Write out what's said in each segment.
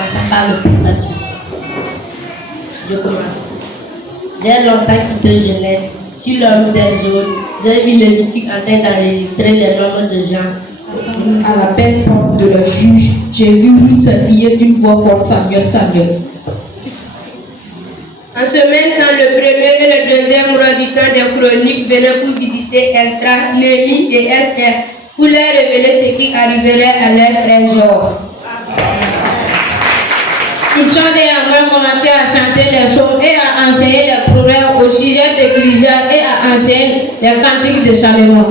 commençant par le portatif. Je commence. J'ai longtemps quitté Genève. Sur la route des autres, j'ai vu les boutiques en train d'enregistrer les nombres de gens. À la belle porte de la juge, j'ai vu Ruth s'habiller d'une voix forte, Samuel, Samuel. En semaine, quand le premier et le deuxième mois du temps des chroniques venaient pour visiter Estra, Nelly et Esther, pour leur révéler ce qui arriverait à leur frère Georges. Ils sont néanmoins commencé à chanter les chants et à enseigner les progrès au sujet d'Ecclésias et à enseigner les cantiques de Salomon.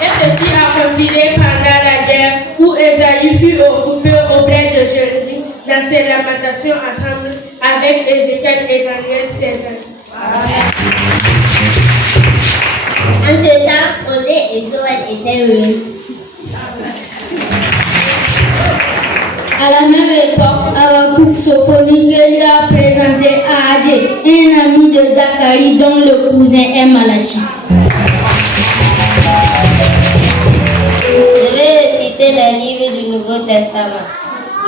Et ceci a continué pendant la guerre où Esaïe fut occupé auprès de Jérémie dans ses lamentations ensemble avec Ézéchiel et Daniel 16 ans. En ce temps, Osée et Joël étaient venus. À la même époque, Habakkuk Sophonique lui a présenté à Agé, un ami de Zacharie dont le cousin est Malachie. Je vais réciter les livres du Nouveau Testament.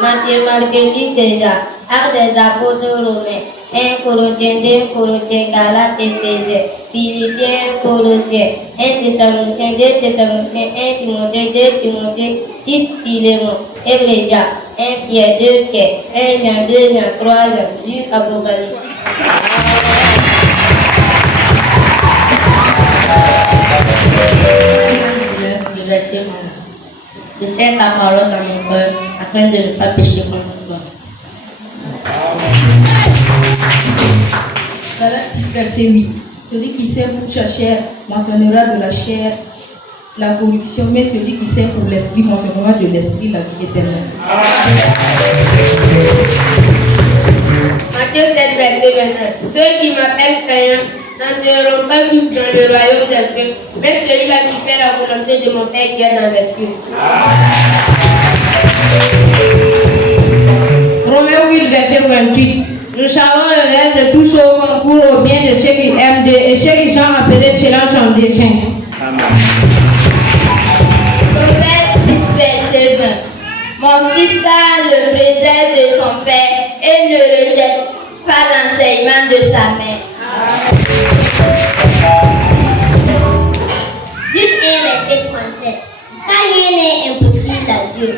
Matthieu, Marc, Luc et Jean, Actes des apôtres romains, 1 Corinthiens, 2 Corinthiens, Galates, Éphésiens, Philippiens, Colossiens, 1 Thessaloniciens, 2 Thessaloniciens, 1 Timothée, 2 Timothée, Tite, Philémon, Ecclésias, 1 Pierre, 2 Pierre, 1 Jean, 2 Jean, 3 Jean, Jules, Apocalypse. De verser mon âme. Je sais ta parole dans mon cœur afin de ne pas pécher contre toi. Galates 6, verset 8. Celui qui sait pour sa chair mentionnera de la chair la corruption, mais celui qui sait pour l'esprit mentionnera de l'esprit la vie éternelle. Matthieu 7, verset 29. Ceux qui m'appellent Seigneur n'entreront pas tous dans le royaume des cieux, mais celui-là qui fait la volonté de mon Père qui est dans les cieux. Romains 8, verset 28. Nous savons le reste de tous ceux qui concourent au bien de ceux qui aiment Dieu et ceux qui sont appelés selon son dessein. Proverbe 6, verset 20. Mon fils garde le préserve de son père et ne rejette pas l'enseignement de sa mère. Juste un verset 37. Car rien n'est impossible à Dieu.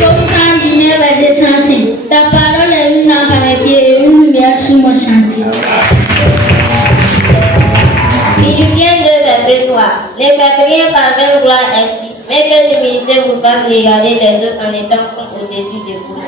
Comme Jean 19, verset 105. Ta parole est une lampe à mes pieds et une lumière sur mon chantier. Philippiens 2, verset 3. Ne faites rien par même gloire esprit, mais que l'humilité vous fasse regarder les autres en étant au-dessus de vous.